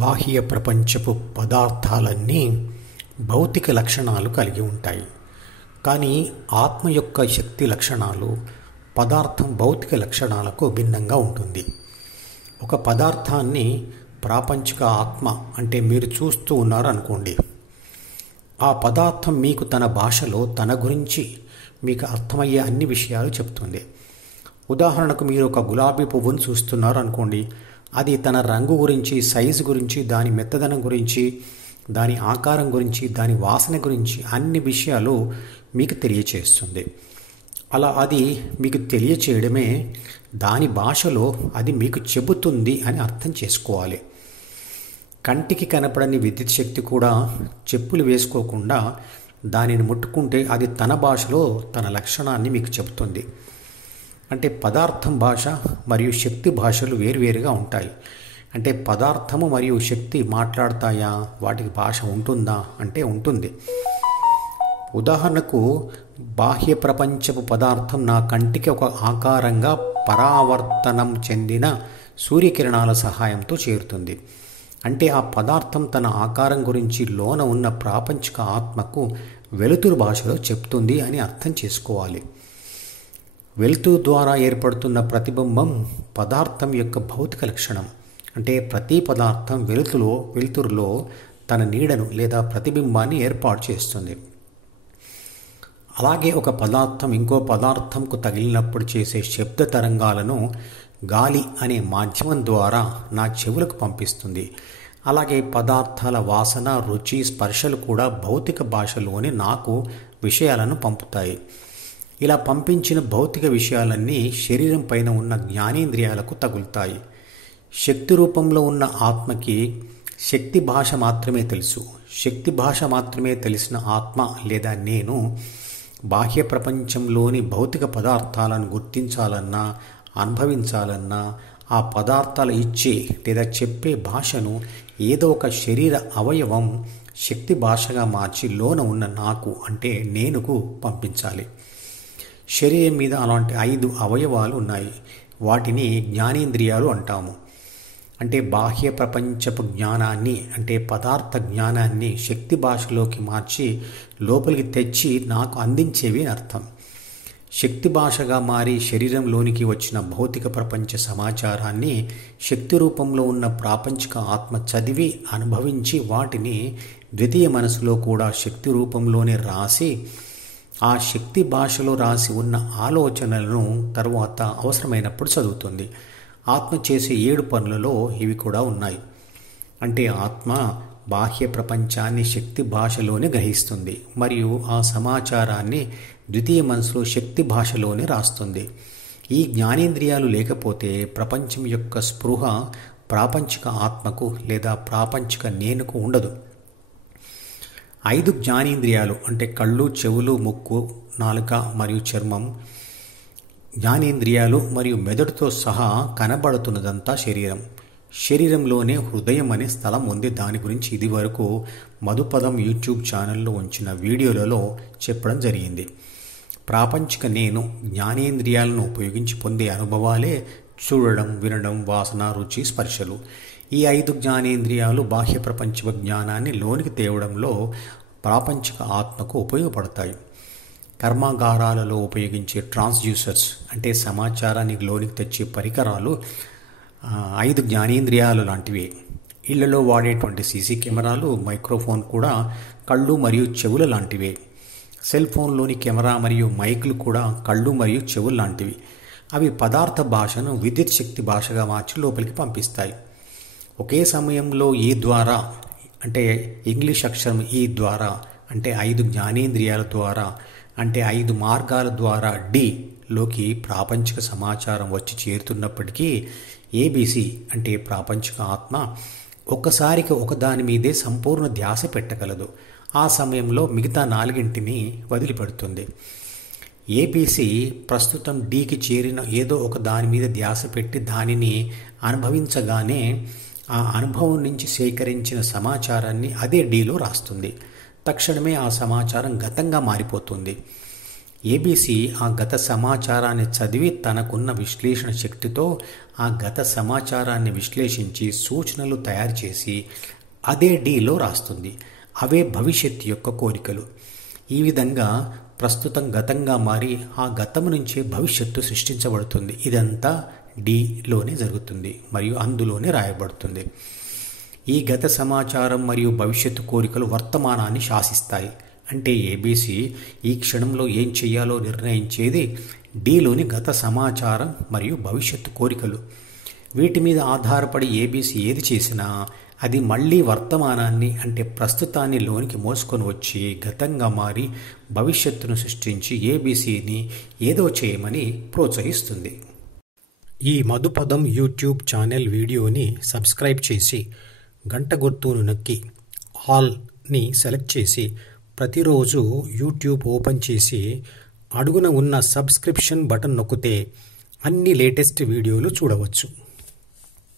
బాహ్య ప్రపంచపు పదార్థాలన్నీ భౌతిక లక్షణాలు కలిగి ఉంటాయి. కానీ ఆత్మ యొక్క శక్తి లక్షణాలు పదార్థం భౌతిక లక్షణాలకు భిన్నంగా ఉంటుంది. ఒక పదార్థాన్ని ప్రాపంచిక ఆత్మ అంటే మీరు చూస్తూ ఉన్నారు అనుకోండి. ఆ పదార్థం మీకు తన భాషలో తన గురించి మీకు అర్థమయ్యే అన్ని విషయాలు చెప్తుంది. ఉదాహరణకు మీరు ఒక గులాబీ పువ్వును చూస్తున్నారు అనుకోండి. అది తన రంగు గురించి, సైజు గురించి, దాని మెత్తదనం గురించి, దాని ఆకారం గురించి, దాని వాసన గురించి అన్ని విషయాలు మీకు తెలియచేస్తుంది. అలా అది మీకు తెలియచేయడమే దాని భాషలో అది మీకు చెబుతుంది అని అర్థం చేసుకోవాలి. కంటికి కనపడని విద్యుత్ శక్తి కూడా చెప్పులు వేసుకోకుండా దానిని ముట్టుకుంటే అది తన భాషలో తన లక్షణాన్ని మీకు చెబుతుంది. అంటే పదార్థం భాష మరియు శక్తి భాషలు వేరువేరుగా ఉంటాయి. అంటే పదార్థము మరియు శక్తి మాట్లాడతాయా, వాటికి భాష ఉంటుందా అంటే ఉంటుంది. ఉదాహరణకు బాహ్య ప్రపంచపు పదార్థం నా కంటికి ఒక ఆకారంగా పరావర్తనం చెందిన సూర్యకిరణాల సహాయంతో చేరుతుంది. అంటే ఆ పదార్థం తన ఆకారం గురించి లోన ఉన్న ప్రాపంచిక ఆత్మకు వెలుతురు భాషలో చెప్తుంది అని అర్థం చేసుకోవాలి. వెలుతురు ద్వారా ఏర్పడుతున్న ప్రతిబింబం పదార్థం యొక్క భౌతిక లక్షణం. అంటే ప్రతి పదార్థం వెలుతురులో తన నీడను లేదా ప్రతిబింబాన్ని ఏర్పాటు చేస్తుంది. అలాగే ఒక పదార్థం ఇంకో పదార్థంకు తగిలినప్పుడు చేసే శబ్ద తరంగాలను గాలి అనే మాధ్యమం ద్వారా నా చెవులకు పంపిస్తుంది. అలాగే పదార్థాల వాసన, రుచి, స్పర్శలు కూడా భౌతిక భాషలోని నాకు విషయాలను పంపుతాయి. ఇలా పంపించిన భౌతిక విషయాలన్నీ శరీరం పైన ఉన్న జ్ఞానేంద్రియాలకు తగులుతాయి. శక్తి రూపంలో ఉన్న ఆత్మకి శక్తి భాష మాత్రమే తెలుసు. శక్తి భాష మాత్రమే తెలిసిన ఆత్మ లేదా నేను బాహ్య ప్రపంచంలోని భౌతిక పదార్థాలను గుర్తించాలన్నా, అనుభవించాలన్నా ఆ పదార్థాలు ఇచ్చే లేదా చెప్పే భాషను ఏదో ఒక శరీర అవయవం శక్తి భాషగా మార్చి లోన ఉన్న నాకు అంటే నేనుకు పంపించాలి. శరీరం మీద అలాంటి 5 అవయవాలు ఉన్నాయి. వాటిని జ్ఞానేంద్రియాలు అంటాము. అంటే బాహ్య ప్రపంచపు జ్ఞానాన్ని అంటే పదార్థ జ్ఞానాన్ని శక్తి భాషలోకి మార్చి లోపలికి తెచ్చి నాకు అందించేవి అని అర్థం. శక్తి భాషగా మారి శరీరంలోనికి వచ్చిన భౌతిక ప్రపంచ సమాచారాన్ని శక్తి రూపంలో ఉన్న ప్రాపంచిక ఆత్మ చదివి అనుభవించి వాటిని ద్వితీయ మనసులో కూడా శక్తి రూపంలోనే రాసి ఆ శక్తి భాషలో రాసి ఉన్న ఆలోచనలను తరువాత అవసరమైనప్పుడు చదువుతుంది. ఆత్మ చేసే 7 పనులలో ఇవి కూడా ఉన్నాయి. అంటే ఆత్మ బాహ్య ప్రపంచాన్ని శక్తి భాషలోనే గ్రహిస్తుంది మరియు ఆ సమాచారాన్ని ద్వితీయ మనసులో శక్తి భాషలోనే రాస్తుంది. ఈ జ్ఞానేంద్రియాలు లేకపోతే ప్రపంచం యొక్క స్పృహ ప్రాపంచిక ఆత్మకు లేదా ప్రాపంచిక నేనుకు ఉండదు. 5 జ్ఞానేంద్రియాలు అంటే కళ్ళు, చెవులు, ముక్కు, నాలుక మరియు చర్మం జ్ఞానేంద్రియాలు మరియు మెదడుతో సహా కనబడుతున్నదంతా శరీరంలోనే హృదయం అనే స్థలం ఉంది. దాని గురించి ఇదివరకు మధుపదం యూట్యూబ్ ఛానల్లో ఉంచిన వీడియోలలో చెప్పడం జరిగింది. ప్రాపంచిక నేను జ్ఞానేంద్రియాలను ఉపయోగించి పొందే అనుభవాలే చూడడం, వినడం, వాసన, రుచి, స్పర్శలు. ఈ 5 జ్ఞానేంద్రియాలు బాహ్య ప్రపంచ జ్ఞానాన్ని లోనికి తేవడంలో ప్రాపంచిక ఆత్మకు ఉపయోగపడతాయి. కర్మాగారాలలో ఉపయోగించే ట్రాన్స్డ్యూసర్స్ అంటే సమాచారాన్ని లోనికి తెచ్చే పరికరాలు 5 జ్ఞానేంద్రియాలు లాంటివి. ఇళ్లలో వాడేటువంటి సీసీ కెమెరాలు, మైక్రోఫోన్ కూడా కళ్ళు మరియు చెవుల లాంటివే. సెల్ ఫోన్లోని కెమెరా మరియు మైకులు కూడా కళ్ళు మరియు చెవులు లాంటివి. అవి పదార్థ భాషను విద్యుత్ శక్తి భాషగా మార్చి లోపలికి పంపిస్తాయి. ఒకే సమయంలో ఈ ద్వారా అంటే ఇంగ్లీష్ అక్షరం ఈ ద్వారా అంటే 5 జ్ఞానేంద్రియాల ద్వారా అంటే 5 మార్గాల ద్వారా లోకి ప్రాపంచిక సమాచారం వచ్చి చేరుతున్నప్పటికీ ఏబీసీ అంటే ప్రాపంచిక ఆత్మ ఒక్కసారికి ఒకదాని మీదే సంపూర్ణ ధ్యాస పెట్టగలదు. ఆ సమయంలో మిగతా 4 వదిలిపెడుతుంది. ఏబీసీ ప్రస్తుతం డీకి చేరిన ఏదో ఒక దాని మీద ధ్యాస పెట్టి దానిని అనుభవించగానే ఆ అనుభవం నుంచి సేకరించిన సమాచారాన్ని అదే డీలో రాస్తుంది. తక్షణమే ఆ సమాచారం గతంగా మారిపోతుంది. ఏబీసీ ఆ గత సమాచారాన్ని చదివి తనకున్న విశ్లేషణ శక్తితో ఆ గత సమాచారాన్ని విశ్లేషించి సూచనలు తయారు చేసి అదే డీలో రాస్తుంది. అవే భవిష్యత్తు యొక్క కోరికలు. ఈ విధంగా ప్రస్తుతం గతంగా మారి ఆ గతం నుంచే భవిష్యత్తు సృష్టించబడుతుంది. ఇదంతా డీలోనే జరుగుతుంది మరియు అందులోనే రాయబడుతుంది. ఈ గత సమాచారం మరియు భవిష్యత్తు కోరికలు వర్తమానాన్ని శాసిస్తాయి. అంటే ఏబీసీ ఈ క్షణంలో ఏం చేయాలో నిర్ణయించేది డీలోని గత సమాచారం మరియు భవిష్యత్తు కోరికలు. వీటి మీద ఆధారపడి ఏబీసీ ఏది చేసినా అది మళ్ళీ వర్తమానాన్ని అంటే ప్రస్తుతాన్ని లోనికి మోసుకొని వచ్చి గతంగా మారి భవిష్యత్తును సృష్టించి ఏబీసీని ఏదో చేయమని ప్రోత్సహిస్తుంది. ఈ మధుపదం యూట్యూబ్ ఛానల్ వీడియోని సబ్స్క్రైబ్ చేసి గంట గుర్తును నొక్కి ఆల్ని సెలెక్ట్ చేసి ప్రతిరోజు యూట్యూబ్ ఓపెన్ చేసి అడుగున ఉన్న సబ్స్క్రిప్షన్ బటన్ నొక్కితే అన్ని లేటెస్ట్ వీడియోలు చూడవచ్చు.